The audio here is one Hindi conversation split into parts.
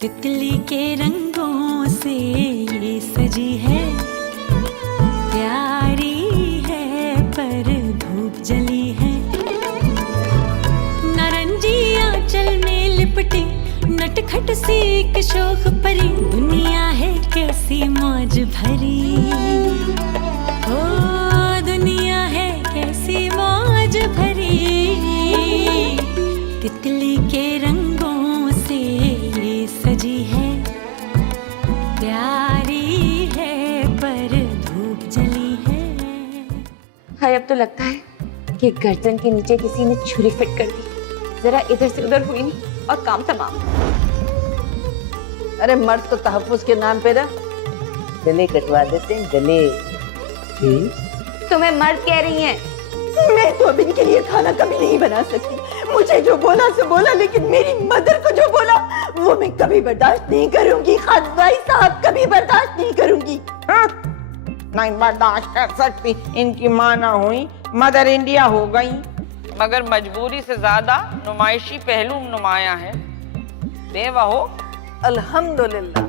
तितली के रंगों से ये सजी है, प्यारी है पर धूप जली है। नारंगी आंचल में लिपटी नटखट सी एक शोख परी, दुनिया है कैसी मौज भरी। ओ दुनिया है कैसी मौज भरी, तितली के रंगों से ये सजी है, प्यारी है पर धूप जली है। हाय, अब तो लगता है कि गर्दन के नीचे किसी ने छुरी फिट कर दी। जरा इधर से उधर हुई नहीं और काम तमाम। अरे मर्द तो तहफ्फुज के नाम पे ना गले कटवा देते हैं, गले। तुम्हें मर्द कह रही हैं? मैं तो अब इनके लिए खाना कभी नहीं बना सकती। मुझे जो बोला सो बोला, लेकिन मेरी मदर को जो बोला वो मैं कभी बर्दाश्त नहीं करूंगी। खान भाई साहब, कभी बर्दाश्त नहीं करूंगी। नहीं बर्दाश्त कर सकती। इनकी माँ ना हुई, मदर इंडिया हो गई। मगर मजबूरी से ज्यादा नुमाइशी पहलू नुमाया है। बेवा हो अल्हम्दुलिल्लाह।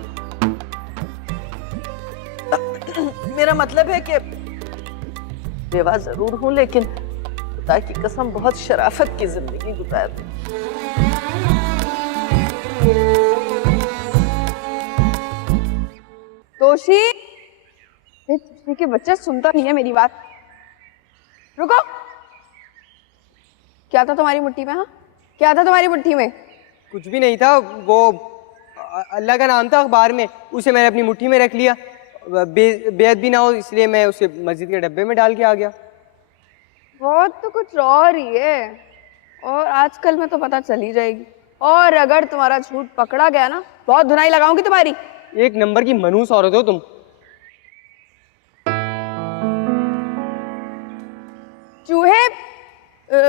मेरा मतलब है कि बेवा जरूर हूँ, लेकिन खुदा की कसम बहुत शराफत की जिंदगी गुजारती। तोशी, तोशी के बच्चा सुनता नहीं है मेरी बात। रुको, क्या था तुम्हारी मुट्ठी में? हाँ, क्या था तुम्हारी मुट्ठी में? कुछ भी नहीं था, वो अल्लाह का नाम था अखबार में, उसे मैंने अपनी मुट्ठी में रख लिया। बेअद भी ना हो इसलिए मैं उसे मस्जिद के डब्बे में डाल के आ गया। बहुत तो कुछ और ही है, और आजकल में तो पता चल ही जाएगी। और अगर तुम्हारा झूठ पकड़ा गया ना, बहुत धुनाई लगाऊंगी तुम्हारी। एक नंबर की मनूस औरत हो तुम। चूहे,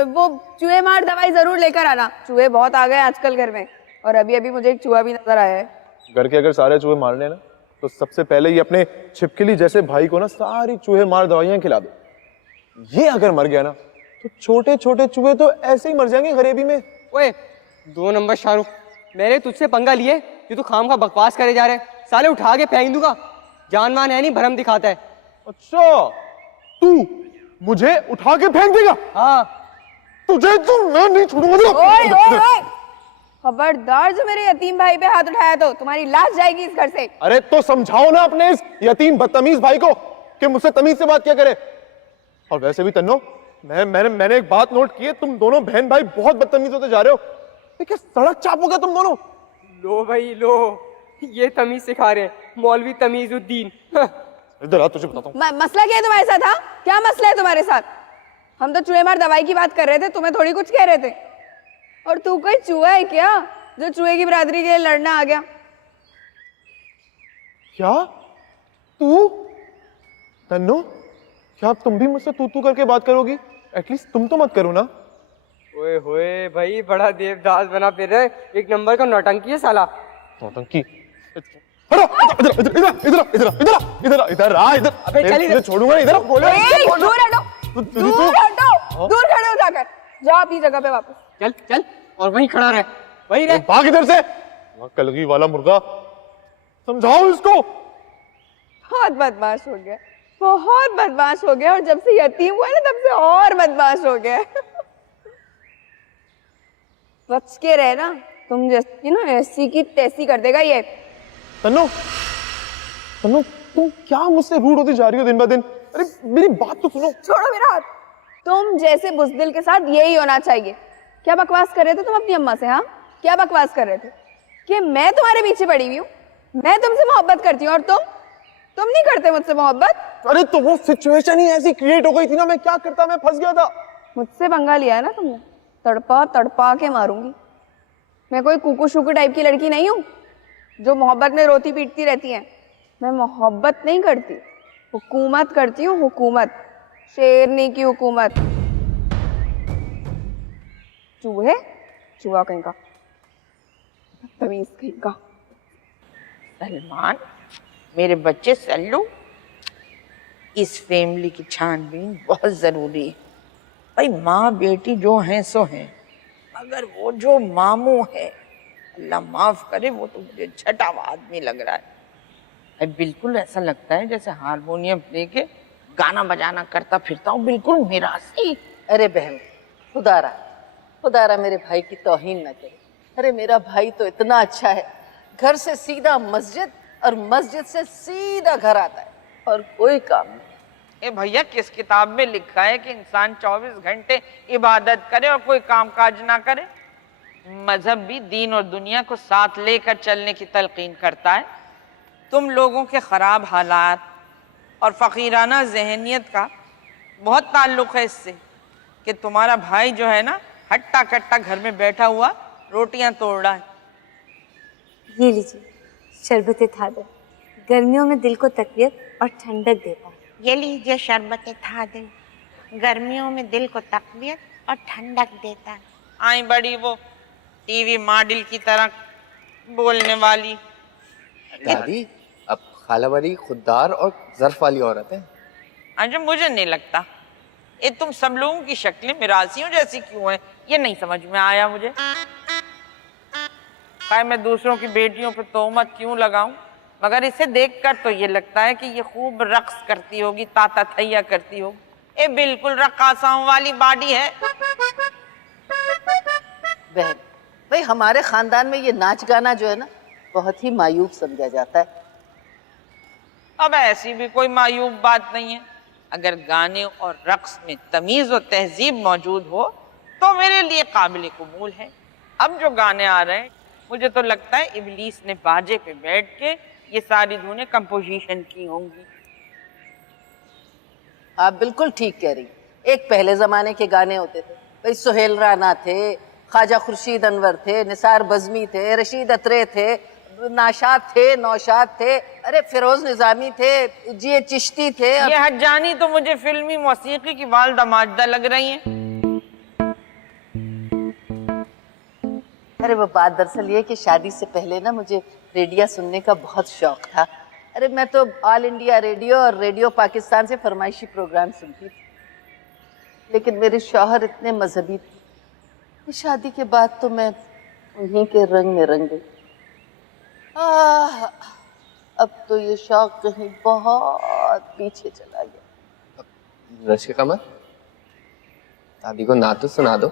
वो चूहे मार दवाई जरूर लेकर आना। चूहे बहुत आ गए आजकल घर में, और अभी अभी मुझे एक चूहा भी नजर आया है। घर के अगर सारे चूहे मारने ना, तो सबसे पहले ये अपने छिपकली जैसे भाई को ना सारी चूहे मार दवाइयां खिला दो। ये अगर मर गया ना, तो छोटे छोटे चूहे तो ऐसे ही मर जाएंगे गरीबी में। ओए, 2 नंबर शाहरुख, मैंने तुझसे पंगा लिए कि तू खाम खा बकवास करे जा रहे। साले उठा के फेंक दूंगा। जान मान है नहीं, भरम दिखाता है। अच्छा, तू मुझे उठा के फेंक देगा? हाँ, तुझे तो मैं नहीं छोड़ूंगा। ओए ओए ओए, खबरदार जो मेरे यतीम भाई पे हाथ उठाया तो तुम्हारी लाश जाएगी इस घर से। अरे तो समझाओ ना अपने इस यतीम बदतमीज भाई को कि मुझसे तमीज से बात क्या करे। और वैसे भी तन्नो, मैंने एक बात नोट की है, तुम दोनों बहन भाई बहुत बदतमीज होते जा रहे हो। ये क्या सड़क चापोगे तुम दोनों? लो भाई लो, ये तमीज सिखा रहे हैं, मौलवी तमीजुद्दीन। इधर आ, तुझे बताता हूँ। मसला क्या है तुम्हारे साथ? हाँ, क्या मसला है तुम्हारे साथ? हम तो चूहे मार दवाई की बात कर रहे थे, तुम्हें थोड़ी कुछ कह रहे थे। और तू कोई चूहा है क्या जो चूहे की बरादरी के लिए लड़ना आ गया? क्या तू? तन्नो, क्या तुम भी मुझसे तू करके बात करोगी? एटलीस्ट तुम तो मत करो ना। ओए होए भाई, बड़ा देवदास बना फिर रहे। एक नंबर का नौटंकी है साला। नौटंकी? इधर आ, इधर। अबे चल इधर। छोड़ूंगा इधर। दूर हटो, दूर हटो, दूर खड़े हो जाकर। जाओ अपनी जगह पे वापस। चल चल, और वहीं खड़ा रहे, वहीं रहे। भाग इधर से, कलगी वाला मुर्गा। समझाओ इसको। बहुत बदमाश हो गया, बहुत बदमाश हो गया। और जब से यतीम हुआ है ना, तब से और बदमाश हो गया। बच के रहना, तुम जैसी ना ऐसी की तैसी कर देगा ये। तन्नो, तन्नो, तुम क्या मुझसे रूड होती जा रही हो दिन ब दिन? अरे मेरी बात तो सुनो। छोड़ो मेरा हाथ। तुम जैसे बुज़दिल के साथ यही होना चाहिए। क्या बकवास कर रहे थे तुम अपनी अम्मा से? हाँ, क्या बकवास कर रहे थे कि मैं तुम्हारे पीछे पड़ी हुई हूँ, मैं तुमसे मोहब्बत करती हूँ और तुम नहीं करते मुझसे मोहब्बत? अरे तो वो सिचुएशन ही ऐसी क्रिएट हो गई थी ना, मैं क्या करता, मैं फंस गया था। मुझसे पंगा लिया है ना तुमने, तड़पा तड़पा के मारूंगी। मैं कोई कुकू शुकू टाइप की लड़की नहीं हूँ जो मोहब्बत में रोती पीटती रहती है। मैं मोहब्बत नहीं करती, हुकूमत करती हूँ, हुकूमत, शेरनी की हुकूमत। चूहे, चूहा कहीं का, तमीज कहीं का। सलमान, मेरे बच्चे सल्लू, इस फैमिली की छानबीन बहुत जरूरी है। भाई माँ बेटी जो हैं सो हैं, मगर वो जो मामू है अल्लाह माफ करे, वो तो मुझे छठा आदमी लग रहा है। अब बिल्कुल ऐसा लगता है जैसे हारमोनियम लेके गाना बजाना करता फिरता हूँ, बिल्कुल मेरा सी। अरे बहन, खुदारा मेरे भाई की तौहीन न करे। अरे मेरा भाई तो इतना अच्छा है, घर से सीधा मस्जिद और मस्जिद से सीधा घर आता है और कोई काम नहीं। ए भैया, किस किताब में लिखा है कि इंसान 24 घंटे इबादत करे और कोई कामकाज ना करे? मजहब भी दीन और दुनिया को साथ लेकर चलने की तलकीन करता है। तुम लोगों के खराब हालात और फकीराना जहनियत का बहुत ताल्लुक है इससे कि तुम्हारा भाई जो है ना, हट्टा कट्टा घर में बैठा हुआ रोटियां तोड़ रहा है। ये लीजिए शरबत थादर, गर्मियों में दिल को तकवियत और ठंडक देता है। ये लीजिए शरबत थादर, गर्मियों में दिल को तकवियत और ठंडक देता है। आई बड़ी वो टीवी मॉडल की तरह बोलने वाली। दादी, अब खाला वाली खुददार और ज़र्फ वाली औरत है। अच्छा, मुझे नहीं लगता। ये तुम सब लोगों की शक्लें मिरासियों जैसी क्यों हैं, ये नहीं समझ में आया मुझे। खैर, मैं दूसरों की बेटियों पर तोहमत क्यों लगाऊं, मगर इसे देखकर तो ये लगता है कि ये खूब रक्स करती होगी, ताता थैया करती होगी। ये बिल्कुल रक्कासाओं वाली बॉडी है। बहन भाई, हमारे खानदान में ये नाच गाना जो है ना, बहुत ही मायूब समझा जाता है। अब ऐसी भी कोई मायूब बात नहीं है। अगर गाने और रक्स में तमीज और तहजीब मौजूद हो तो मेरे लिए काबिल कबूल है। अब जो गाने आ रहे हैं, मुझे तो लगता है इबलीस ने बाजे पे बैठ के ये सारी धुनें कंपोजिशन की होंगी। आप बिल्कुल ठीक कह रही। एक पहले जमाने के गाने होते थे भाई, सुहेल राना थे, ख्वाजा खुर्शीद अनवर थे, निसार बज़मी थे, रशीद अतरे थे, नाशाद थे, नौशाद थे, अरे फिरोज निजामी थे, जी चिश्ती थे। ये हजानी तो मुझे फिल्मी मौसीकी की वालदा माजदा लग रही हैं। अरे वो बात दरअसल ये कि शादी से पहले ना मुझे रेडियो सुनने का बहुत शौक था। अरे मैं तो ऑल इंडिया रेडियो और रेडियो पाकिस्तान से फरमाइशी प्रोग्राम सुनती थी, लेकिन मेरे शौहर इतने मजहबी थे, शादी के बाद तो मैं उन्हीं के रंग में रंग गई। अब तो ये शौक कहीं बहुत पीछे चला गया। रशिया कमर, दादी को नात तो सुना दो।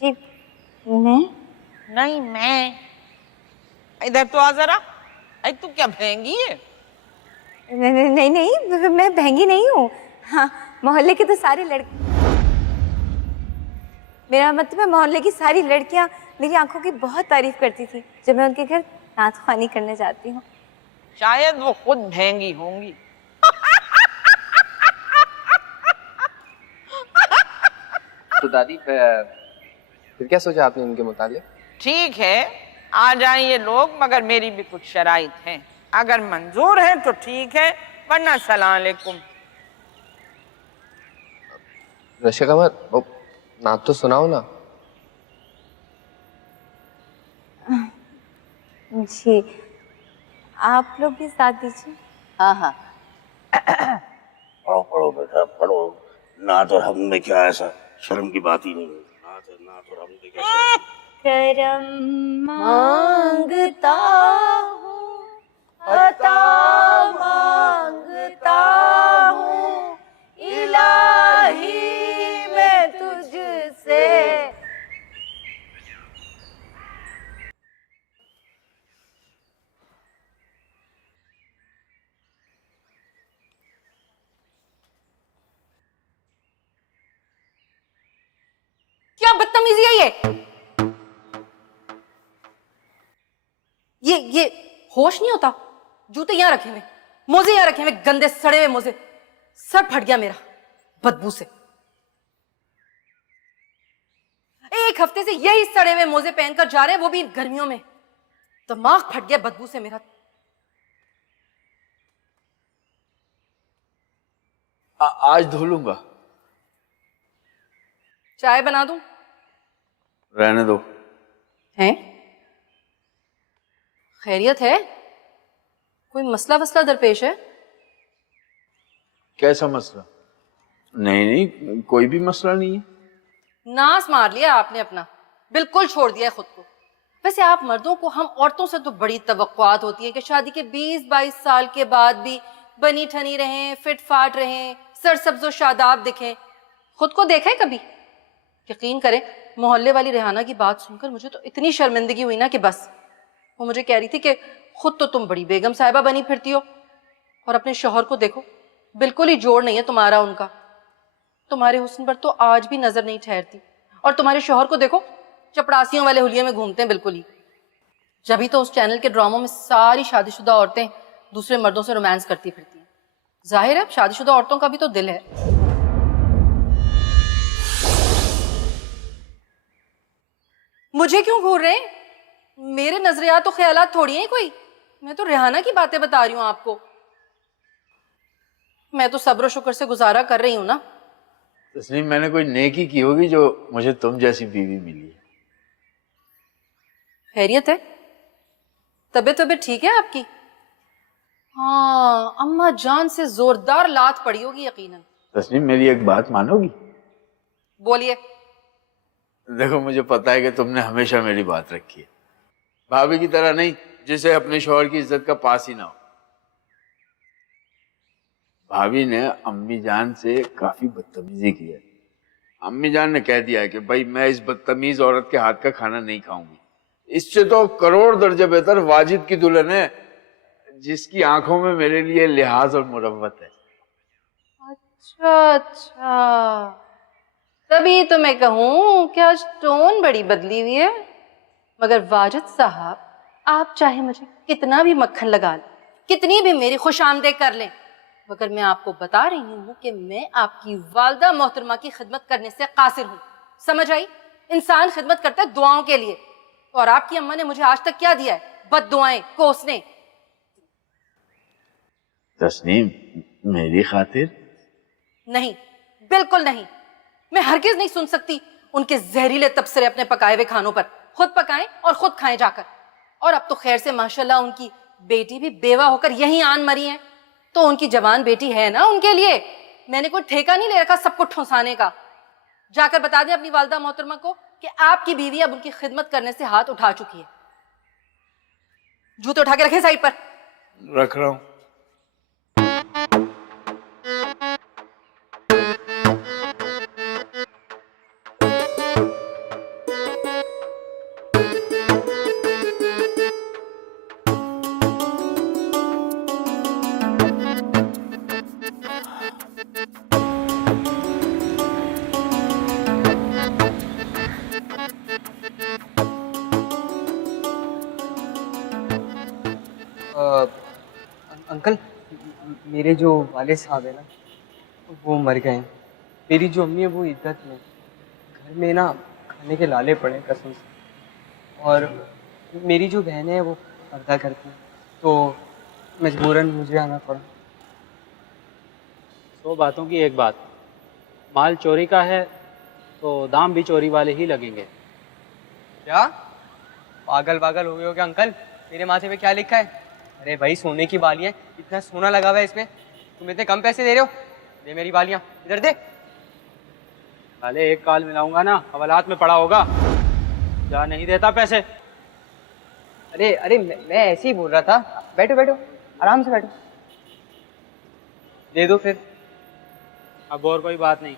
जी मैं नहीं, मैं इधर तो आ जरा। अरे तू क्या बहंगी है? नहीं, मैं बहंगी नहीं हूँ। हाँ, मोहल्ले के तो सारे लड़के, मेरा मतलब है मोहल्ले की सारी लड़कियाँ मेरी आंखों की बहुत तारीफ करती थी जब मैं उनके घर नात ख्वानी करने जाती हूँ। शायद वो खुद बहंगी होंगी। तो दादी, फिर क्या सोचा आपने इनके मुतालिक? ठीक है, आ जाएं ये लोग, मगर मेरी भी कुछ शराइत हैं। अगर मंजूर है तो ठीक है, वरना सलाम अलैकुम। रशिया कमर, वो नात तो सुनाओ ना। जी, आप लोग भी साथ दीजिए। हाँ हाँ, पढ़ो पढ़ो बेटा पढ़ो। नात और हम में क्या ऐसा शर्म की बात ही नहीं है। नात और हम में क्या शर्म। करम मांगता हूँ, अता मांगता हूँ, इलाही मैं तुझसे। क्या बदतमीजी है ये होश नहीं होता? जूते यहाँ रखे हुए, मोजे यहाँ रखे हुए, गंदे सड़े हुए मोजे। सर फट गया मेरा बदबू से। एक हफ्ते से यही सड़े हुए मोजे पहनकर जा रहे हैं, वो भी गर्मियों में। दिमाग फट गया बदबू से मेरा। आज धो लूंगा। चाय बना दूं? रहने दो। हैं? खैरियत है? कोई मसला वसला दरपेश है? कैसा मसला? नहीं, कोई भी मसला नहीं है। नास मार लिया आपने अपना, बिल्कुल छोड़ दिया है खुद को। वैसे आप मर्दों को हम औरतों से तो बड़ी तवक्कुआत होती है कि शादी के 20-22 साल के बाद भी बनी ठनी रहें, फिट फाट रहें, सरसब्ज़ो शादाब दिखें। खुद को देखा है कभी? यकीन करें, मोहल्ले वाली रेहाना की बात सुनकर मुझे तो इतनी शर्मिंदगी हुई ना कि बस। वो मुझे कह रही थी कि खुद तो तुम बड़ी बेगम साहिबा बनी फिरती हो और अपने शौहर को देखो, बिल्कुल ही जोड़ नहीं है तुम्हारा उनका। तुम्हारे हुस्न पर तो आज भी नजर नहीं ठहरती, और तुम्हारे शौहर को देखो, चपड़ासियों वाले हुलिये में घूमते हैं बिल्कुल ही। जब ही तो उस चैनल के ड्रामों में सारी शादीशुदा औरतें दूसरे मर्दों से रोमांस करती फिरती हैं। जाहिर है शादीशुदा औरतों का भी तो दिल है। मुझे क्यों घूर रहे हैं? मेरे नजरियात तो ख्यालात थोड़ी हैं कोई। मैं तो रेहाना की बातें बता रही हूं आपको। मैं तो सब्र शुक्र से गुजारा कर रही हूं ना। तस्नीम, मैंने कोई नेकी की होगी जो मुझे तुम जैसी बीवी मिली है। खैरियत है? तबीयत वबीयत ठीक है आपकी? हाँ, अम्मा जान से जोरदार लात पड़ी होगी यकीनन। तस्नीम, मेरी एक बात मानोगी? बोलिए। देखो, मुझे पता है कि तुमने हमेशा मेरी बात रखी है, भाभी की तरह नहीं जिसे अपने शौहर की इज्जत का पास ही ना हो। भाभी ने अम्मी जान से काफी बदतमीजी की है। अम्मी जान ने कह दिया है कि भाई मैं इस बदतमीज औरत के हाथ का खाना नहीं खाऊंगी। इससे तो करोड़ दर्जे बेहतर वाजिद की दुल्हन है, जिसकी आंखों में मेरे लिए लिहाज और मुरव्वत है। अच्छा अच्छा, तभी तो मैं कहूं कि आज टोन बड़ी बदली हुई है। मगर वाजिद साहब, आप चाहे मुझे कितना भी मक्खन लगा लें, कितनी भी मेरी खुशामदेह कर लें, मगर मैं आपको बता रही हूं कि मैं आपकी वालदा मोहतरमा की खिदमत करने से कासिर हूं। समझ आई? इंसान खिदमत करता है दुआओं के लिए, और आपकी अम्मा ने मुझे आज तक क्या दिया है? बद्दुआएं, कोसने। तस्नीम, मेरी खातिर नहीं, बिल्कुल नहीं। मैं हरगिज नहीं सुन सकती उनके जहरीले तबसरे अपने पकाए हुए खानों पर। खुद पकाएं और खुद खाएं जाकर। और अब तो खैर से माशाल्लाह उनकी बेटी भी बेवा होकर यहीं आन मरी है, तो उनकी जवान बेटी है ना उनके लिए। मैंने कोई ठेका नहीं ले रखा सबको ठुसाने का। जाकर बता दें अपनी वालदा मोहतरमा को कि आपकी बीवी अब उनकी खिदमत करने से हाथ उठा चुकी है। जूते उठा के रखें साइड पर। रख रहा हूं। अंकल, मेरे जो वाले साहब है ना, वो मर गए हैं। मेरी जो अम्मी है वो इद्दत में। घर में ना खाने के लाले पड़े कसम से। और मेरी जो बहनें हैं वो पर्दा करती हैं, तो मजबूरन मुझे आना पड़ा। 100 बातों की एक बात, माल चोरी का है तो दाम भी चोरी वाले ही लगेंगे। क्या पागल पागल हो गए हो क्या अंकल? मेरे माथे पे क्या लिखा है? अरे भाई, सोने की बालियां, इतना सोना लगा हुआ है इसमें, तुम इतने कम पैसे दे रहे हो? दे मेरी बालियां, इधर दे। साले एक काल मिलाऊंगा ना, हवालात में पड़ा होगा। जा नहीं देता पैसे। अरे अरे, मैं ऐसे ही बोल रहा था। बैठो बैठो, आराम से बैठो। दे दो फिर। अब और कोई बात नहीं।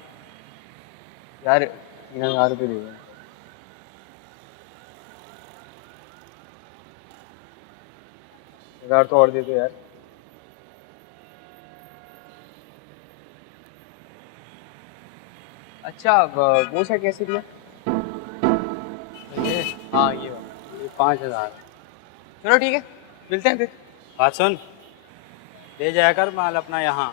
यार 3000 रुपये दे दो। तो और दे दो यार। अच्छा, वो सेट कैसे दिया? हाँ, ये 5000। चलो ठीक है, मिलते हैं फिर। बात सुन, ले जाया कर माल अपना यहाँ।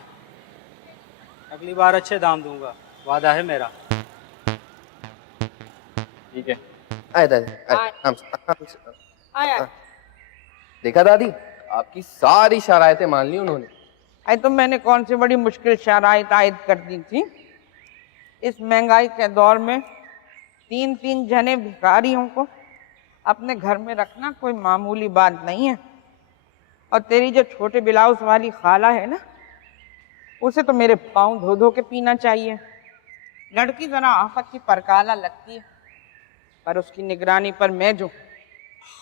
अगली बार अच्छे दाम दूंगा, वादा है मेरा। ठीक है। आए दादी, देखा दादी, आपकी सारी शरायतें मान ली उन्होंने। अरे तो मैंने कौन सी बड़ी मुश्किल शराइत आयद कर दी थी? इस महंगाई के दौर में 3-3 जने भिखारियों को अपने घर में रखना कोई मामूली बात नहीं है। और तेरी जो छोटे ब्लाउज वाली खाला है ना, उसे तो मेरे पाँव धो धो के पीना चाहिए। लड़की जरा आफत की परकाला लगती है, पर उसकी निगरानी पर मैं जो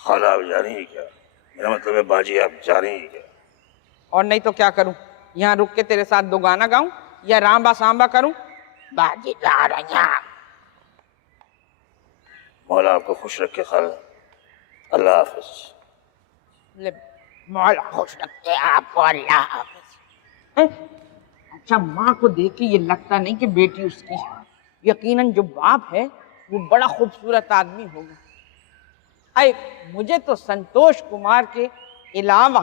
खाला आप जा रही है क्या? मेरा मतलब है बाजी आप जा रही है क्या? और नहीं तो क्या करूं? यहाँ रुक के तेरे साथ 2 गाना गाऊं या रामबा सांबा करूं? बाजी जा रही हैं। मौला आपको खुश रखे खाला। अल्लाह हाफिज। ले, मौला खुश रखे आपको, अल्लाह हाफिज। अच्छा, माँ को देख के ये लगता नहीं कि बेटी उसकी है। यकीनन जो बाप है वो बड़ा खूबसूरत आदमी होगा। अरे मुझे तो संतोष कुमार के अलावा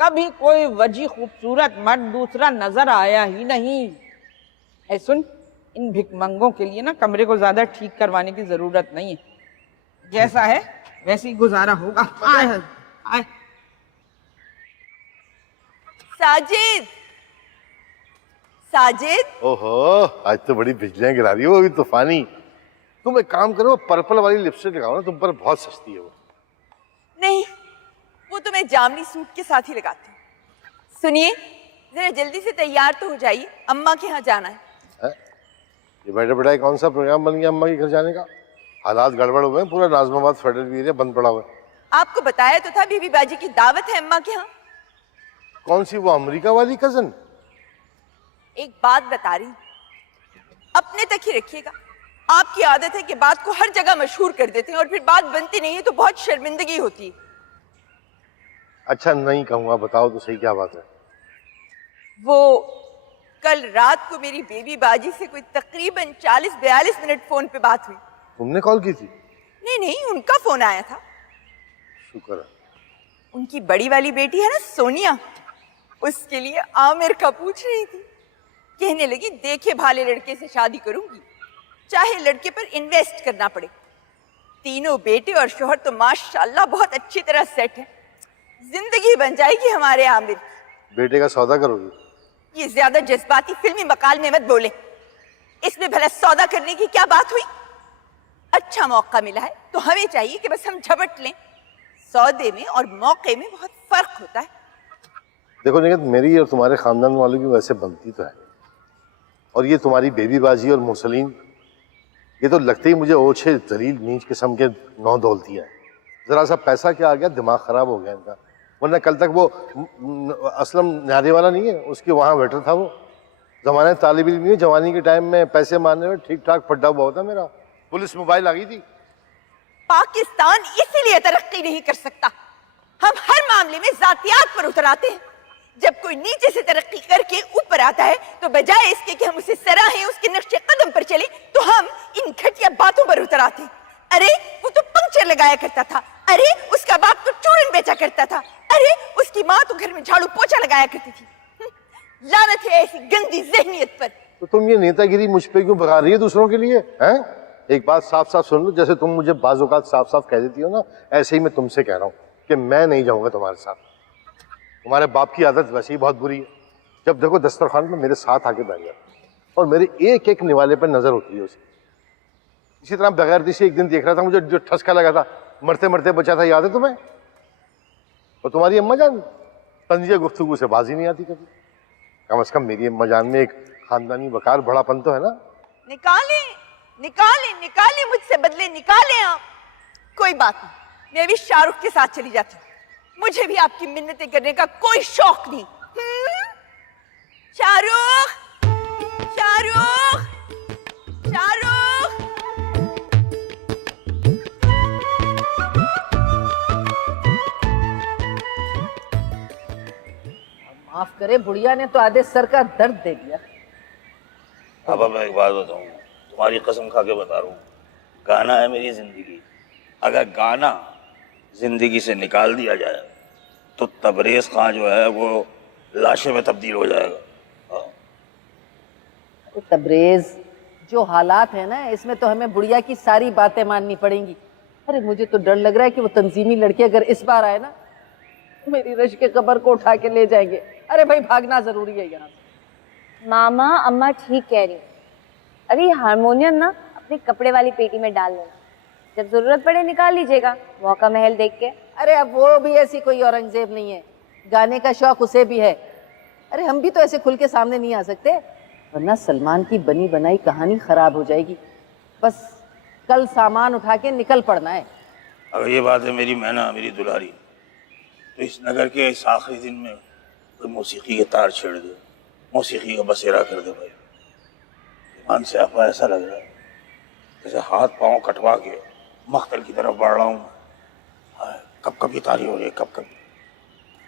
कभी कोई वजी खूबसूरत मर्द दूसरा नजर आया ही नहीं। ऐ सुन, इन भिकमंगों के लिए ना कमरे को ज्यादा ठीक करवाने की जरूरत नहीं है। जैसा है वैसे ही गुजारा होगा। आए आए। साजिद, साजिद, ओहो, आज तो बड़ी बिजलियां गिरा रही हो, अभी तूफानी। तुम एक काम करो, पर्पल वाली लिपस्टिक लगाओ ना, तुम पर बहुत सस्ती है वो। नहीं, वो तो मैं जामनी सूट के साथ ही लगाती हूँ। सुनिए, जरा जल्दी से तैयार तो हो जाइए, अम्मा के यहाँ जाना है। ये बैठे बैठाए कौन सा प्रोग्राम बन गया अम्मा के घर जाने का? हालात गड़बड़ हुए हैं, पूरा नाजमाबाद फेडरल एरिया बंद पड़ा हुआ है। आपको बताया तो था बीबी बाजी की दावत है अम्मा के यहाँ। कौन सी, वो अमेरिका वाली कजन? एक बात बता रही, अपने तक ही रखिएगा। आपकी आदत है कि बात को हर जगह मशहूर कर देते हैं और फिर बात बनती नहीं है तो बहुत शर्मिंदगी होती है। अच्छा नहीं कहूँगा, बताओ तो सही क्या बात है। वो कल रात को मेरी बेबी बाजी से कोई तकरीबन 40-42 मिनट फोन पे बात हुई। तुमने कॉल की थी? नहीं नहीं, उनका फोन आया था। शुक्र है। उनकी बड़ी वाली बेटी है ना सोनिया, उसके लिए आमिर का पूछ रही थी। कहने लगी देखे भाले लड़के से शादी करूंगी, चाहे लड़के पर इन्वेस्ट करना पड़े। तीनों बेटे और शोहर तो माशाल्लाह बहुत अच्छी तरह सेट है, जिंदगी बन जाएगी हमारे आमिर। बेटे का सौदा करोगी? ये ज्यादा जज्बाती फिल्मी मकाल में मत बोले, इसमें भला सौदा करने की क्या बात हुई? अच्छा मौका मिला है तो हमें चाहिए कि बस हम झपट लें। सौदे में और मौके में बहुत फर्क होता है। देखो निगत, मेरी और तुम्हारे खानदान वालों की वैसे बनती तो है, और ये तुम्हारी बेबी बाजी और मुसलिन, ये तो लगते ही मुझे ओछे जलील नीच किस्म के नौ दौलती है। जरा सा पैसा क्या आ गया, दिमाग खराब हो गया इनका। वरना कल तक वो असलम न्यारे वाला नहीं है, उसके वहाँ वेटर था वो। जमाने तालिब इल्म नहीं, जवानी के टाइम में पैसे मारने में ठीक ठाक फड्डा हुआ होता मेरा। पुलिस मोबाइल आ गई थी। पाकिस्तान इसीलिए तरक्की नहीं कर सकता, हम हर मामले में जातियात पर उतर आते हैं। जब कोई नीचे से तरक्की करके ऊपर आता है तो बजाय इसके कि हम उसे सराहें, उसके नक्शे कदम पर चले, तो हम इन घटिया बातों पर उतर आते हैं। अरे वो तो पंक्चर लगाया करता था, अरे उसका बाप तो चूरन बेचा करता था, अरे उसकी माँ तो घर में झाड़ू पोछा लगाया करती थी। लानत है ऐसी गंदी ज़हनियत पर। तो तुम ये नेतागिरी मुझ पे क्यों भगा रही है दूसरों के लिए, हैं? एक बात साफ साफ सुन लो, जैसे तुम मुझे बाज़ औक़ात साफ साफ कह देती हो ना, ऐसे ही मैं तुमसे कह रहा हूँ कि मैं नहीं जाऊँगा तुम्हारे साथ। तुम्हारे बाप की आदत वैसे ही बहुत बुरी है, जब देखो दस्तरखान में मेरे साथ आके बैठ जाता और मेरे एक एक निवाले पर नजर होती है उसे। इसी तरह बगैर दिशे एक दिन देख रहा था, मुझे जो ठसका लगा था, मरते मरते बचा था, याद है तुम्हें? और तुम्हारी अम्मा जान तंजिया गुफ्तगू से बाजी नहीं आती कभी। कम से कम मेरी अम्मा जान में एक खानदानी वकार बड़ापन तो है ना। निकाले निकाले निकाले मुझसे बदले निकाले आप। कोई बात नहीं, मैं भी शाहरुख के साथ चली जाती हूँ, मुझे भी आपकी मिन्नतें करने का कोई शौक नहीं। शाहरुख, शाहरुख, शाहरुख। माफ करे, बुढ़िया ने तो आधे सर का दर्द दे दिया। अब मैं एक बात बताऊं, तुम्हारी कसम खा के बता रहा हूँ, गाना है मेरी जिंदगी। अगर गाना जिंदगी से निकाल दिया जाए तो तबरेज खां जो है वो लाशे में तब्दील हो जाएगा। तबरेज, जो हालात है ना, इसमें तो हमें बुढ़िया की सारी बातें माननी पड़ेंगी। अरे मुझे तो डर लग रहा है कि वो तंजीमी लड़के अगर इस बार आए ना, मेरी रश के कब्र को उठा के ले जाएंगे। अरे भाई भागना जरूरी है यहाँ से। मामा अम्मा ठीक कह रही, अरे हारमोनियम ना अपनी कपड़े वाली पेटी में डाल लेना, जब जरूरत पड़े निकाल लीजिएगा मौका महल देख के। अरे अब वो भी ऐसी कोई औरंगजेब नहीं है, गाने का शौक उसे भी है। अरे हम भी तो ऐसे खुल के सामने नहीं आ सकते, वरना सलमान की बनी बनाई कहानी खराब हो जाएगी। बस कल सामान उठा के निकल पड़ना है। अगर ये बात है मेरी मैना, मेरी दुलारी, तो इस नगर के इस आखिरी दिन में कोई मौसीकी के तार छेड़ दे, मौसीकी का बसेरा कर दे भाई। ईमान से आपा ऐसा लग रहा है जैसे हाथ पांव कटवा के मख्तल की तरफ बढ़ रहा हूँ। कब कब ये तारी हो रही है, कब कब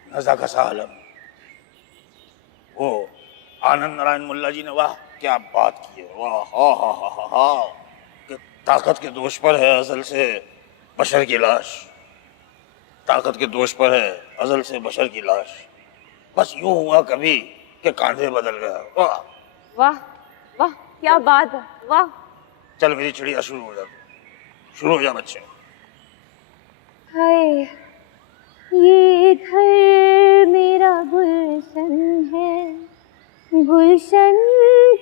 नजा का सा आलम। वो आनंद नारायण मुल्ला जी ने वाह क्या बात की है, वाह हा हा हा हा हा, कि ताकत के दोष पर है अजल से बशर की लाश, ताकत के दोष पर है अजल से बशर की लाश। बस यूं हुआ कभी कि कांधे बदल गया। वाह वाह वाह, क्या बात है, वाह। चल मेरी चिड़िया शुरू हो जा, शुरू हो जा बच्चे। हाय, ये घर मेरा गुलशन है, गुलशन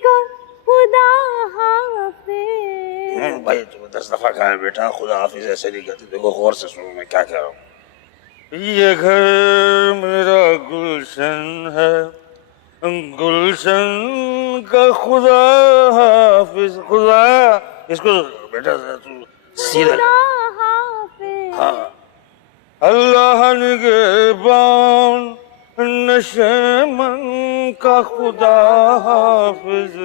का खुदा हाफिज। भाई तुम 10 दफा कहा है बेटा, खुदा हाफिज ऐसे नहीं कहते। देखो गौर से सुनो मैं क्या कह रहा हूँ। ये घर मेरा गुलशन है, गुलशन का खुदा हाफिज। खुदा इसको बेटा तू सीधा, हाँ, अल्लाह निगहबान नशेमन का खुदा हाफिज।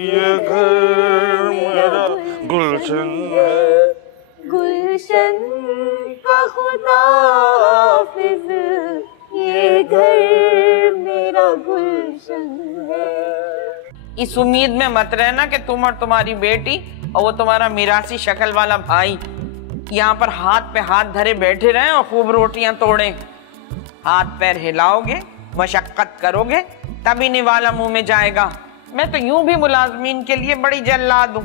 ये घर मेरा गुलशन है, गुलशन का खुदा हाफिज। ये घर मेरा गुलशन है। इस उम्मीद में मत रहना कि तुम और तुम्हारी बेटी और वो तुम्हारा मिरासी शक्ल वाला भाई यहाँ पर हाथ पे हाथ धरे बैठे रहें और खूब रोटियां तोड़ें। हाथ पैर हिलाओगे, मशक्कत करोगे, तभी निवाला मुंह में जाएगा। मैं तो यूं भी मुलाजमीन के लिए बड़ी जल्लाद हूं।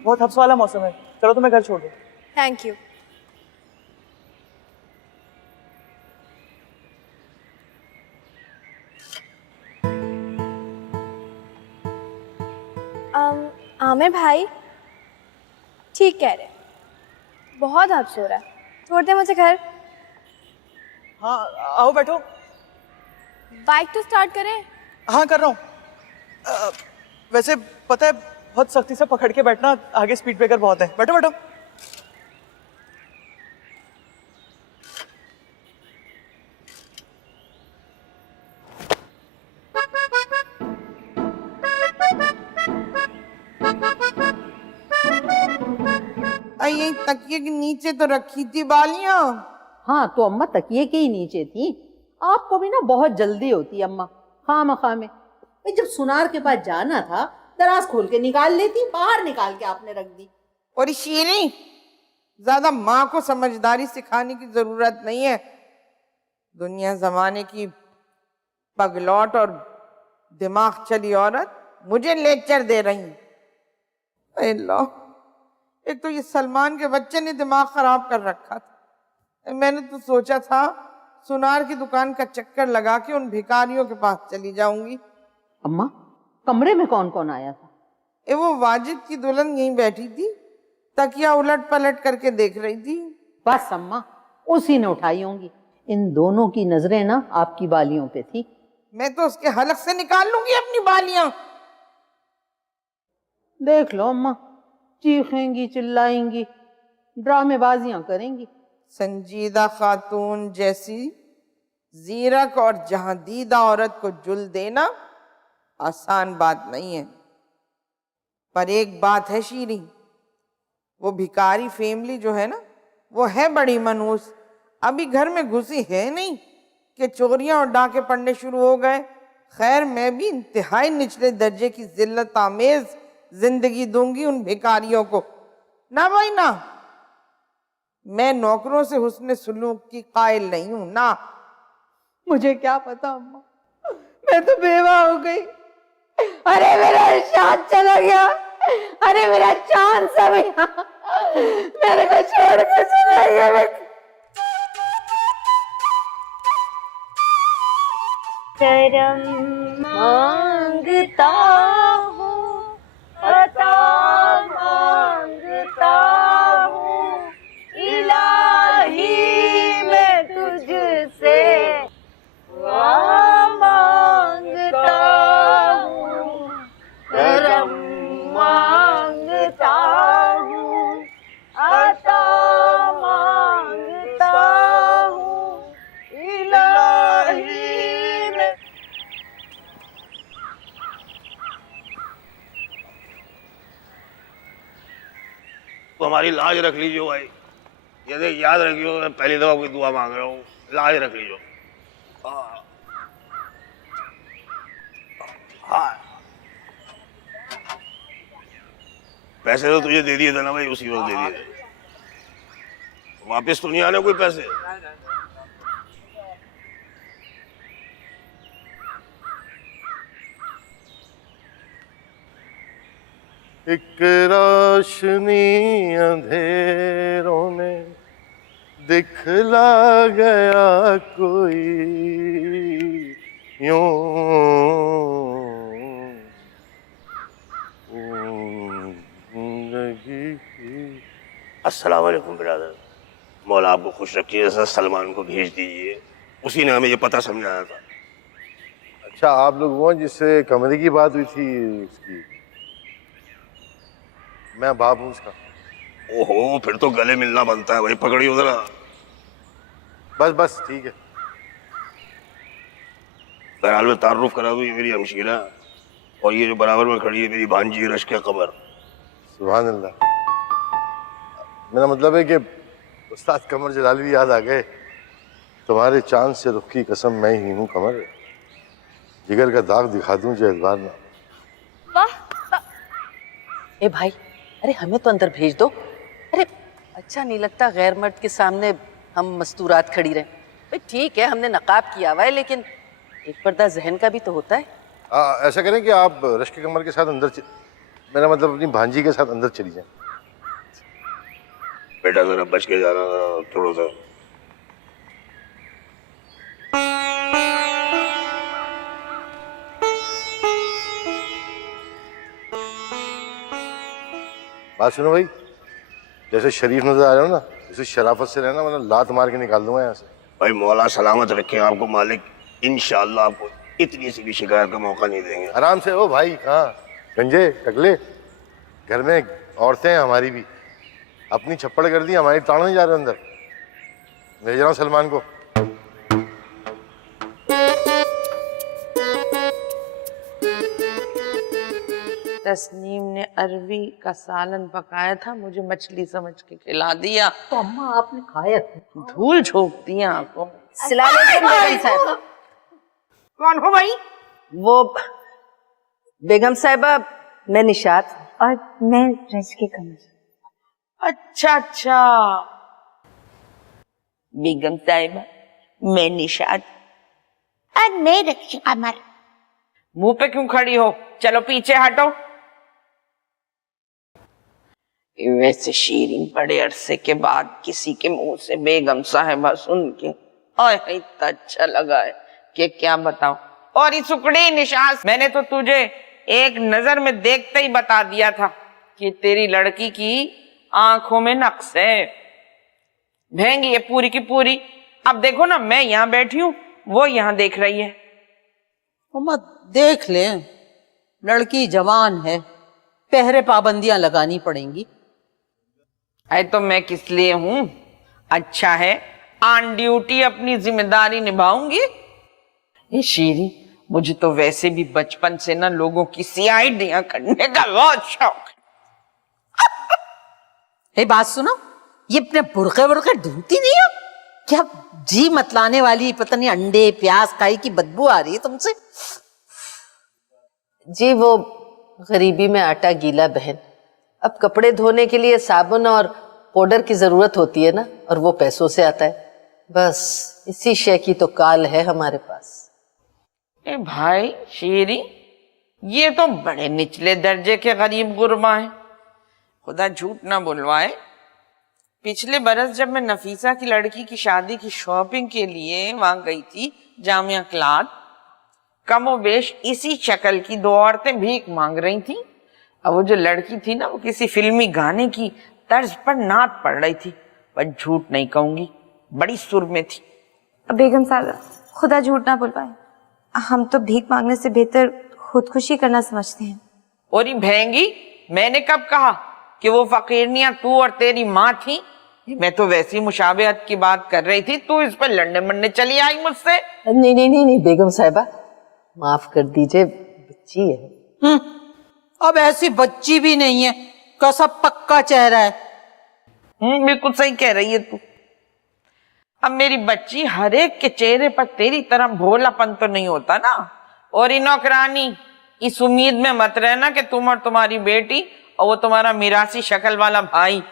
बहुत हफ्स वाला मौसम है, चलो तुम्हें घर छोड़ दो। Thank you. आमिर भाई ठीक कह रहे, बहुत हफ्स हो रहा है, छोड़ दे मुझे घर। हाँ आओ बैठो। बाइक तो स्टार्ट करें। हाँ कर रहा हूँ। वैसे पता है बहुत सख्ती से पकड़ के बैठना, आगे स्पीड ब्रेकर बहुत है। बैठो बैठो। यही तकिए के नीचे तो रखी थी बालियां। हाँ तो अम्मा तकिए के ही नीचे थी। आपको भी ना बहुत जल्दी होती अम्मा, खामखा में। जब सुनार के पास जाना था दराज खोल के निकाल लेती, बाहर निकाल के आपने रख दी। और शीरी, ज्यादा माँ को समझदारी सिखाने की जरूरत नहीं है। दुनिया जमाने की पगलौट और दिमाग चली औरत मुझे लेक्चर दे रही। अल्लाह, एक तो ये सलमान के बच्चे ने दिमाग खराब कर रखा था। मैंने तो सोचा था सुनार की दुकान का चक्कर लगा के उन भिखारियों के पास चली जाऊंगी। अम्मा कमरे में कौन कौन आया था? वो वाजिद की दुल्हन यहीं बैठी थी, तकिया उलट पलट करके देख रही थी। बस अम्मा उसी ने उठाई होंगी। इन दोनों की नजरें ना आपकी बालियों पे थी। मैं तो उसके हलक से निकाल लूंगी अपनी बालियां। देख लो अम्मा, चीखेंगी, चिल्लाएंगी, ड्रामेबाजियां करेंगी। संजीदा खातून जैसी जीरक और जहांदीदा औरत को जुल देना आसान बात नहीं है। पर एक बात है शीरी, वो भिखारी फैमिली जो है ना, वो है बड़ी मनूस। अभी घर में घुसी है नहीं कि चोरियां और डाके पड़ने शुरू हो गए। खैर मैं भी इंतहाई निचले दर्जे की जिल्लत आमेज जिंदगी दूंगी उन भिखारियों को। ना भाई ना, मैं नौकरों से हुस्न सुलूक की कायल नहीं हूं ना। मुझे क्या पता अम्मा, मैं तो बेवा हो गई। अरे मेरा इरशाद चला गया, अरे मेरा चांद सब यहाँ मेरे को छोड़ के चला गया। करम मांगता हूँ, अता मांगता हूँ, इलाही मैं तुझसे दुआ मांगता हूँ, करम मांगता हूँ, अता मांगता हूँ, इलाही मैं। तो हमारी लाज रख लीजिए भाई, ये देख याद रखियो, मैं पहली दफा कोई दुआ मांग रहा हूँ, लाज रख लीजिए। हाँ पैसे तो तुझे दे दिए थे ना भाई, उसी वक्त दे दिए थे, वापस तो नहीं आने कोई पैसे। एक रोशनी अंधेरों में दिखला गया कोई यूं अस्सलाम वालेकुम ब्रदर, मौला आपको खुश रखिए, जैसा सलमान को भेज दीजिए, उसी ने हमें ये पता समझाया था। अच्छा आप लोग वो जिससे कमरे की बात हुई थी उसकी, मैं बाप हूँ उसका। ओहो फिर तो गले मिलना बनता है भाई, पकड़िए उधर। बस बस ठीक है। बहरहाल में तारुफ करा दूं, ये मेरी हमशीरा और ये जो बराबर में खड़ी है मेरी भांजी रश्क कमर। सुभान अल्लाह। मेरा मतलब है कि उस्ताद कमर जलाली भी याद आ गए। तुम्हारे चांद से रुख की कसम मैं ही हूँ कमर, जिगर का दाग दिखा दूं जो एतबार ना। वाह ए भाई, अरे हमें तो अंदर भेज दो। अरे अच्छा नहीं लगता गैर मर्द के सामने हम मस्तूरात खड़ी रहें। भाई ठीक है हमने नकाब किया हुआ है, लेकिन एक पर्दा जहन का भी तो होता है। ऐसा करें कि आप रश्क कमर के साथ अंदर मेरा मतलब अपनी भांजी के साथ अंदर चली जाए। बेटा जरा बच के जाना थोड़ा सा। बात सुनो भाई, जैसे शरीफ नजर आ रहे हो ना, जैसे शराफत से रहना, वरना लात मार के निकाल दूंगा यहाँ से। भाई मौला सलामत रखे आपको मालिक, इंशाअल्लाह आपको इतनी सी भी शिकायत का मौका नहीं देंगे। आराम से। ओ भाई कहाँ गंजे टकले, घर में औरतें हैं हमारी भी, अपनी छप्पड़ कर दी, हमारी ताड़ नहीं जा रहे अंदर। भेज रहा हूँ सलमान को। तस्नीम ने अरवी का सालन पकाया था, मुझे मछली समझ के खिला दिया। तो अम्मा आपने खाया? धूल झोंक दिया आंखों में। कौन हो भाई? वो बेगम साहिबा, मैं निशात और मैं रश्क कमर। अच्छा अच्छा, बेगम साहिबा मैं निशात और मैं रश्क कमर। मुंह पे क्यों खड़ी हो, चलो पीछे हटो। वैसे शीरीन बड़े अरसे के बाद किसी के मुंह से बेगम साहिबा सुन के इतना अच्छा लगा है कि क्या बताऊं। और इस उकड़ी निशास, मैंने तो तुझे एक नजर में देखते ही बता दिया था कि तेरी लड़की की आंखों में नक्स है, भेंगी है पूरी की पूरी। अब देखो ना, मैं यहाँ बैठी हूँ, वो यहाँ देख रही है। मत देख ले, लड़की जवान है, पहरे पाबंदियां लगानी पड़ेंगी। अरे तो मैं किस लिए हूं? अच्छा है ऑन ड्यूटी अपनी जिम्मेदारी निभाऊंगी। ये शीरी, मुझे तो वैसे भी बचपन से ना लोगों की सीआईडियां करने का बहुत शौक है। बात सुनो, ये अपने बुरके बुरके ढूंढती नहीं हो क्या? जी मतलाने वाली पता नहीं अंडे प्याज खाई की बदबू आ रही है तुमसे। जी वो गरीबी में आटा गीला बहन, अब कपड़े धोने के लिए साबुन और पाउडर की जरूरत होती है ना, और वो पैसों से आता है, बस इसी शय की तो काल है हमारे पास। ए भाई शीरी, ये तो बड़े निचले दर्जे के गरीब गुरबा हैं। खुदा झूठ ना बुलवाए, पिछले बरस जब मैं नफीसा की लड़की की शादी की शॉपिंग के लिए वहां गई थी जामिया क्लाद, कमोबेश इसी शक्ल की दो औरतें भीख मांग रही थी। अब वो जो लड़की थी ना, वो किसी फिल्मी गाने की तर्ज पर नात पढ़ रही थी, पर झूठ नहीं कहूंगी बड़ी सुर में थी। बेगम साहब, खुदा झूठ ना बुलवाए, हम तो भीख मांगने से बेहतर खुदकुशी करना समझते हैं। और ये बहंगी, मैंने कब कहा कि वो फकीरनियां तू और तेरी माँ थी? मैं तो वैसी मुशाबहत की बात कर रही थी, तू इस पर लड़ने मरने चली आई मुझसे। नहीं नहीं नहीं नहीं बेगम साहिबा, माफ कर दीजिए, बच्ची है। अब ऐसी बच्ची भी नहीं है, कैसा पक्का चेहरा है। बिल्कुल सही कह रही है तू। अब मेरी बच्ची, हर एक के चेहरे पर तेरी तरह भोलापन तो नहीं होता ना। और इन नौकरानी, इस उम्मीद में मत रहना कि तुम और तुम्हारी बेटी और वो तुम्हारा मिरासी शक्ल वाला भाई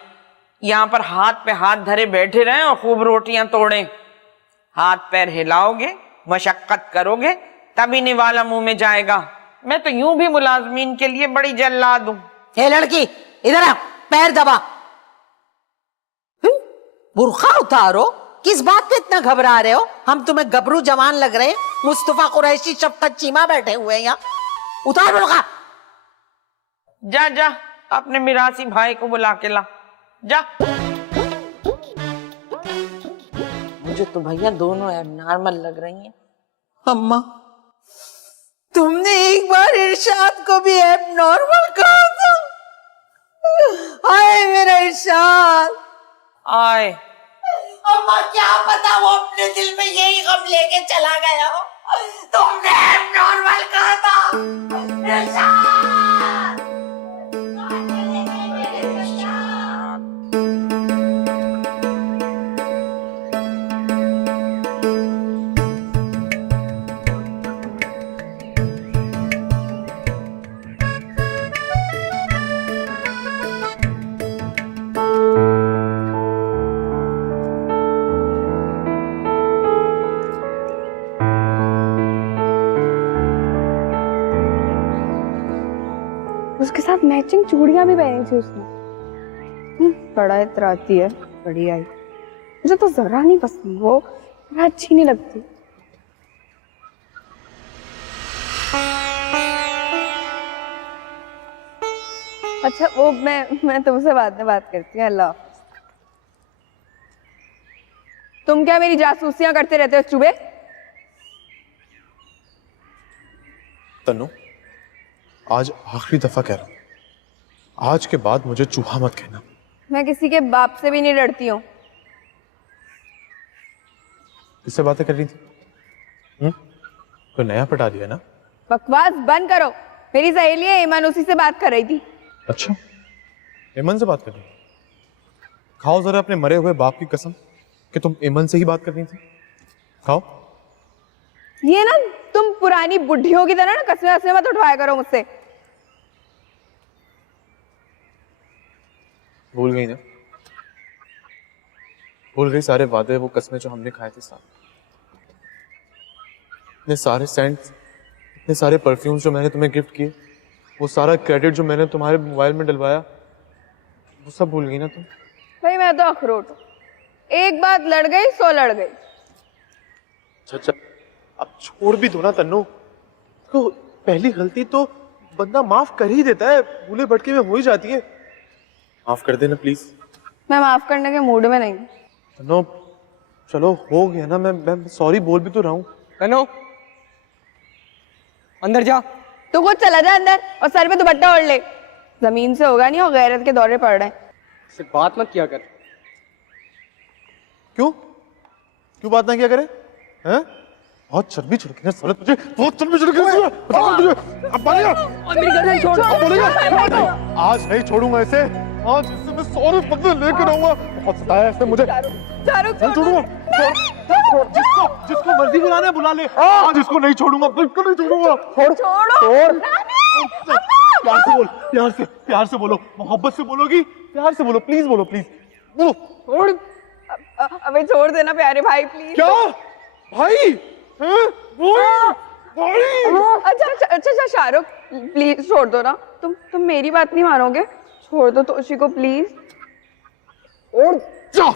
यहाँ पर हाथ पे हाथ धरे बैठे रहे और खूब रोटियां तोड़े। हाथ पैर हिलाओगे, मशक्कत करोगे, तभी निवाला मुंह में जाएगा। मैं तो यूं भी मुलाजमीन के लिए बड़ी जल्लाद हूं। हे लड़की, इधर आ, पैर दबा। बुर्खा उतारो, किस बात पे इतना घबरा रहे हो? हम तुम्हें गबरू जवान लग रहे हैं? मुस्तफा कुरैशी शफकत चीमा बैठे हुए हैं यहाँ। उतार बुर्खा। जा जा, अपने मिरासी भाई को बुला के ला, जा। मुझे तो भैया दोनों एबनॉर्मल लग रही हैं। अम्मा, तुमने एक बार इरशाद को भी एबनॉर्मल कहा था। आए मेरा इरशाद, आए। अम्मा क्या पता वो अपने दिल में यही गम लेके चला गया हो। तुमने एबनॉर्मल कहा था। इरशाद, उसके साथ मैचिंग चूड़ियां भी पहनी थी उसने। बड़ा इतराती है, बड़ी आई। मुझे तो जरा नहीं पसंद, वो अच्छी नहीं लगती। अच्छा वो मैं तुमसे बाद में बात करती हूँ। अल्लाह हाफ़िज़। तुम क्या मेरी जासूसियां करते रहते हो चुबे? तन्नू, आज आखिरी दफा कह रहा हूं, आज के बाद मुझे चूहा मत कहना। मैं किसी के बाप से भी नहीं डरती हूँ। किससे बातें कर रही थी? कोई नया पटा दिया ना? बकवास बंद करो। मेरी सहेली है ईमान, उसी से बात कर रही थी। अच्छा, ईमान से बात कर रही? खाओ जरा अपने मरे हुए बाप की कसम कि तुम ईमान से ही बात कर रही थी। खाओ। ये ना तुम पुरानी बुढ़ियों की तरह ना कसमें कसमें मत उठवाया करो मुझसे। भूल गई ना? भूल गई सारे वादे, वो कसमें जो हमने खाए थे साथ। इतने सारे सेंट्स, इतने सारे परफ्यूम्स जो मैंने तुम्हें गिफ्ट किए, वो सारा क्रेडिट जो मैंने तुम्हारे मोबाइल में डलवाया, वो सब भूल गई ना तुम? भाई मैं तो अखरोट हूँ, एक बात लड़ गई सो लड़ गई। अच्छा, अब छोड़ भी दो ना तन्नू। तो पहली गलती तो बंदा माफ कर ही देता है, भूले भटके में हो ही जाती है। माफ कर देना प्लीज। मैं माफ करने के मूड में नहीं। तन्नू चलो हो गया ना, मैं सॉरी बोल भी तो रहा हूँ। तन्नू अंदर जा। तू खुद चला जा अंदर और सर पे दुपट्टा ओढ़ ले। जमीन से होगा नहीं और गैरत के दौरे पड़ रहे हैं। इससे बात मत किया कर। क्यों क्यों बात ना किया करे? हैं? बहुत चर्बी चढ़ गई साले तुझे, बहुत चर्बी चढ़ गई तुझे। अब बोलेगा, मेरी गर्दन छोड़। अब बोलेगा। आज नहीं छोड़ूंगा इसे, आज इससे मैं 100 बदले लेकर आऊंगा। बहुत सताया इसने मुझे। नहीं छोड़ूंगा। जिसको मर्जी बुलाना है बुला ले, आज इसको नहीं छोड़ूंगा, बिल्कुल नहीं छोड़ूंगा। छोड़। प्यार से बोल, प्यार से बोलो, मोहब्बत से बोलोगी, प्यार से बोलो, प्लीज बोलो, प्लीज बोलो। छोड़, अबे छोड़ देना प्यारे भाई प्लीज। क्या भाई? भाई अच्छा शाहरुख, प्लीज छोड़ दो ना, तुम मेरी बात नहीं मानोगे, छोड़ दो तोशी को प्लीज। और जा,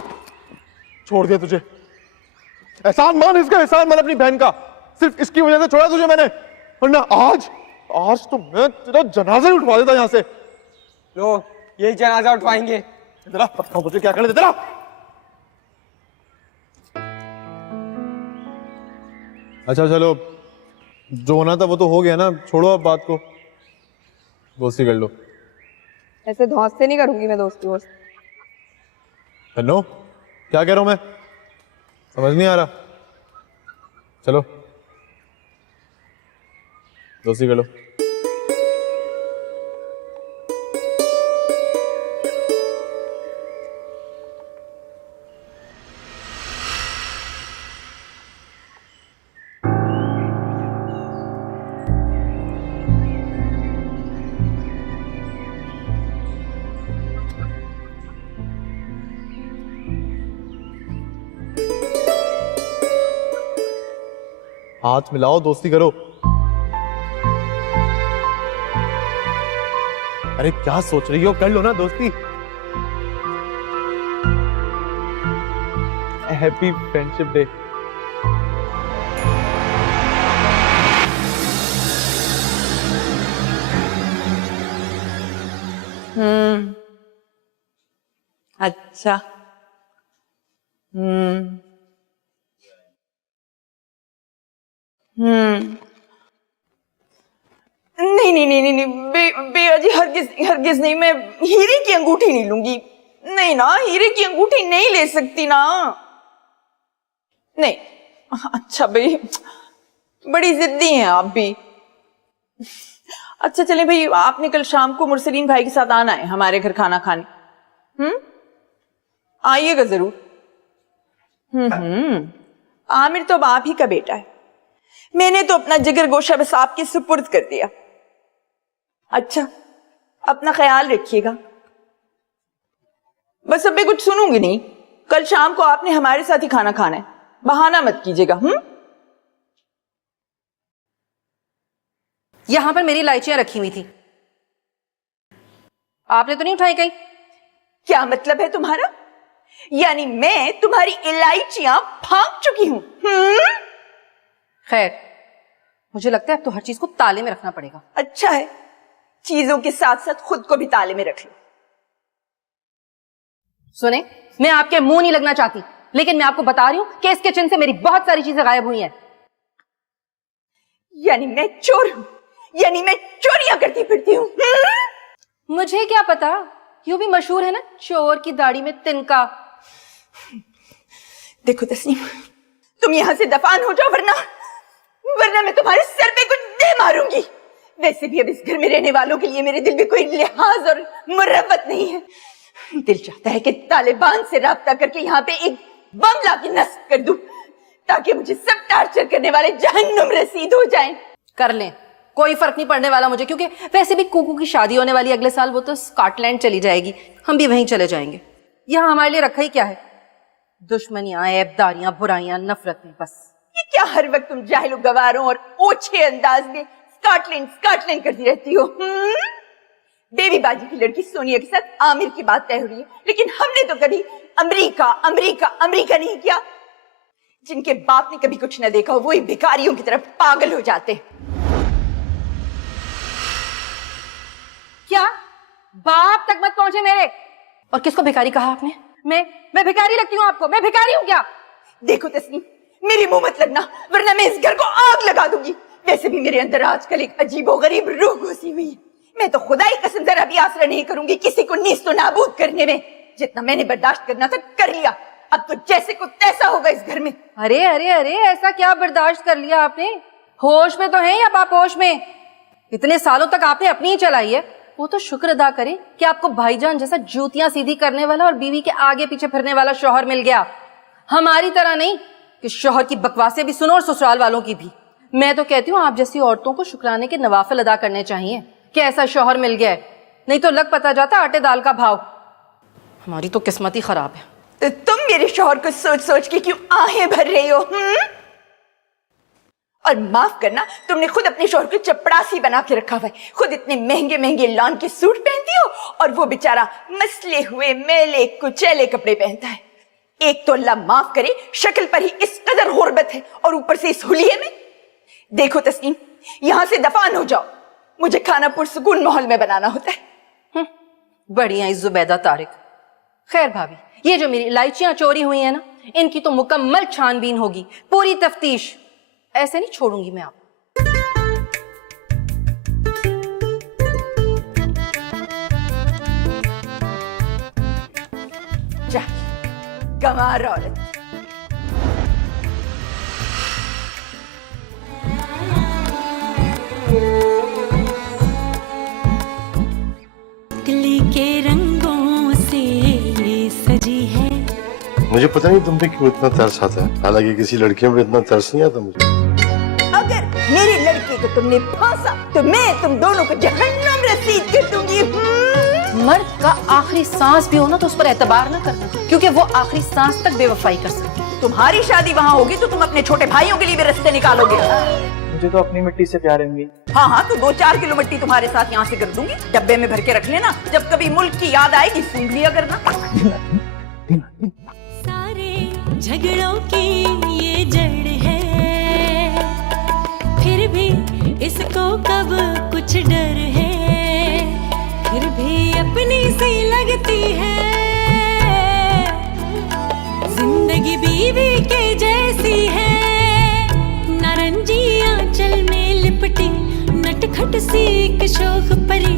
छोड़ दिया तुझे। एहसान मान इसका, एहसान मान अपनी बहन का। सिर्फ इसकी वजह से छोड़ा तुझे मैंने, वरना आज तो मैं तेरा जनाजा ही उठवा देता यहाँ से। लो यही जनाजा उठवाएंगे। तेरा पता मुझे क्या कर देते तेरा। अच्छा चलो, जो होना था वो तो हो गया ना, छोड़ो अब बात को, दोस्ती कर लो। ऐसे धौंस से नहीं करूंगी मैं दोस्ती वोस्ती। तन्नो, क्या कह रहा हूं मैं, समझ नहीं आ रहा। चलो दोस्ती कर लो। हाथ मिलाओ, दोस्ती करो। अरे क्या सोच रही हो, कर लो ना दोस्ती। Happy friendship day. अच्छा। नहीं नहीं नहीं नहीं नहीं, बेया जी हरगिज नहीं, मैं हीरे की अंगूठी नहीं लूंगी। नहीं ना, हीरे की अंगूठी नहीं ले सकती ना। नहीं। अच्छा भाई, बड़ी जिद्दी हैं आप भी। अच्छा चले भाई, आपने कल शाम को मुरसलीन भाई के साथ आना है हमारे घर खाना खाने। आइएगा जरूर। आमिर तो अब आप ही का बेटा है, मैंने तो अपना जिगर गोशा बस आपके सुपुर्द कर दिया। अच्छा, अपना ख्याल रखिएगा। बस अब मैं कुछ सुनूंगी नहीं, कल शाम को आपने हमारे साथ ही खाना खाना है, बहाना मत कीजिएगा। यहां पर मेरी इलायचियां रखी हुई थी, आपने तो नहीं उठाई कहीं? क्या मतलब है तुम्हारा? यानी मैं तुम्हारी इलायचियां फांक चुकी हूं? खैर, मुझे लगता है अब तो हर चीज को ताले में रखना पड़ेगा। अच्छा है, चीजों के साथ साथ खुद को भी ताले में रख लो। सुने, मैं आपके मुंह नहीं लगना चाहती, लेकिन मैं आपको बता रही हूं कि इस किचन से मेरी बहुत सारी चीजें गायब हुई हैं। यानी मैं चोर हूं? यानी मैं चोरियां करती फिरती हूं? मुझे क्या पता, यूं भी मशहूर है ना, चोर की दाढ़ी में तिनका। देखो तस्नीम, तुम यहां से दफान हो जाओ, वरना मैं तुम्हारे सर पे कुछ दे मारूंगी। वैसे भी अब इस घर में रहने वालों के लिए मेरे दिल में कोई लिहाज और मुरव्वत नहीं है। दिल चाहता है कि तालिबान से राब्ता करके यहाँ पे एक बम ला के नस्ब कर दूं, ताकि मुझे सब टार्चर करने वाले जहन्नुम रसीद हो जाएं। कर लें, कोई फर्क नहीं पड़ने वाला मुझे, क्योंकि वैसे भी कुकू की शादी होने वाली अगले साल, वो तो स्कॉटलैंड चली जाएगी, हम भी वहीं चले जाएंगे। यहाँ हमारे लिए रखा ही क्या है? दुश्मनियां, ऐबदारियां, बुराइयां, नफरतें, बस। ये क्या हर वक्त तुम जाहिल गवारों और ओछे अंदाज में स्कॉटलैंड करती रहती हो? बेबी बाजी की लड़की सोनिया के साथ आमिर की बात तय हो रही है, लेकिन हमने तो कभी अमेरिका अमेरिका अमेरिका नहीं किया। जिनके बाप ने कभी कुछ न देखा हो, वही भिखारियों की तरफ पागल हो जाते। क्या बाप तक मत पहुंचे मेरे? और किसको भिखारी कहा आपने? मैं भिखारी लगती हूँ आपको? मैं भिखारी हूँ क्या? देखो तस्नीम, मेरे मुंह मत लगना, वरना मैं इस घर को आग लगा दूंगी। वैसे भी मेरे अंदर आजकल एक अजीबोगरीब रूह घुसी हुई है। मैं तो खुदा की कसम जरा भी आसरा नहीं करूंगी किसी को नीस्तो नाबूद करने में। जितना मैंने बर्दाश्त करना था कर लिया, अब तो जैसे को तैसा होगा इस घर में। अरे अरे अरे, ऐसा क्या बर्दाश्त कर लिया आपने? होश में तो हैं या बापोश में? इतने सालों तक आपने अपनी ही चलाई है, वो तो शुक्र अदा करें कि आपको भाईजान जैसा जूतियां सीधी करने वाला और बीवी के आगे पीछे फिरने वाला शौहर मिल गया। हमारी तरह नहीं कि शौहर की बकवासें भी सुनो और ससुराल वालों की भी। मैं तो कहती हूँ आप जैसी औरतों को शुक्राने के नवाफिल अदा करने चाहिए कि ऐसा शौहर मिल गया है, नहीं तो लग पता जाता आटे दाल का भाव। हमारी तो किस्मत ही खराब है। तो तुम मेरे शौहर को सोच सोच के क्यों आहें भर रही हो? और माफ करना, तुमने खुद अपने शौहर को चपड़ासी बना के रखा हुआ है। खुद इतने महंगे महंगे लॉन के सूट पहनती हो और वो बेचारा मसले हुए मैले कुचैले कपड़े पहनता है। एक तो अल्लाह माफ करे, शक्ल पर ही इस कदर गुर्बत है और ऊपर से इस हुलिये में। देखो तस्नीम, यहां से दफान हो जाओ, मुझे खाना पुरसुकून माहौल में बनाना होता है। बढ़िया इस जुबैदा तारिक। खैर भाभी, ये जो मेरी इलायचियां चोरी हुई है ना, इनकी तो मुकम्मल छानबीन होगी, पूरी तफ्तीश। ऐसे नहीं छोड़ूंगी मैं आप। जा, गंवार औरत। तितली के रंगों से ये सजी है। मुझे पता नहीं तुम पे क्यों इतना तरस आता है, हालांकि किसी लड़कियों पे इतना तरस नहीं आता मुझे। अगर मेरी लड़की को तुमने फांसा तो मैं तुम दोनों को जहन्नम रसीद कर दूंगी। मर्द का आखिरी सांस भी हो ना तो उस पर एतबार ना करना, क्योंकि वो आखिरी सांस तक बेवफाई कर सकती है। तुम्हारी शादी वहाँ होगी तो तुम अपने छोटे भाइयों के लिए भी रास्ते निकालोगे। मुझे तो अपनी मिट्टी से प्यार है अम्मी। हाँ हाँ, तो 2-4 किलो मिट्टी तुम्हारे साथ यहाँ से कर दूंगी, डब्बे में भर के रख लेना। जब कभी मुल्क की याद आएगी सूंघ लिया करना। सारे झगड़ों की ये जड़ है, फिर भी इसको कब कुछ डर है, फिर भी अपनी सी लगती है। जिंदगी बीवी के जैसी है, नारंगी आंचल में लिपटी नटखट सी एक शोख परी।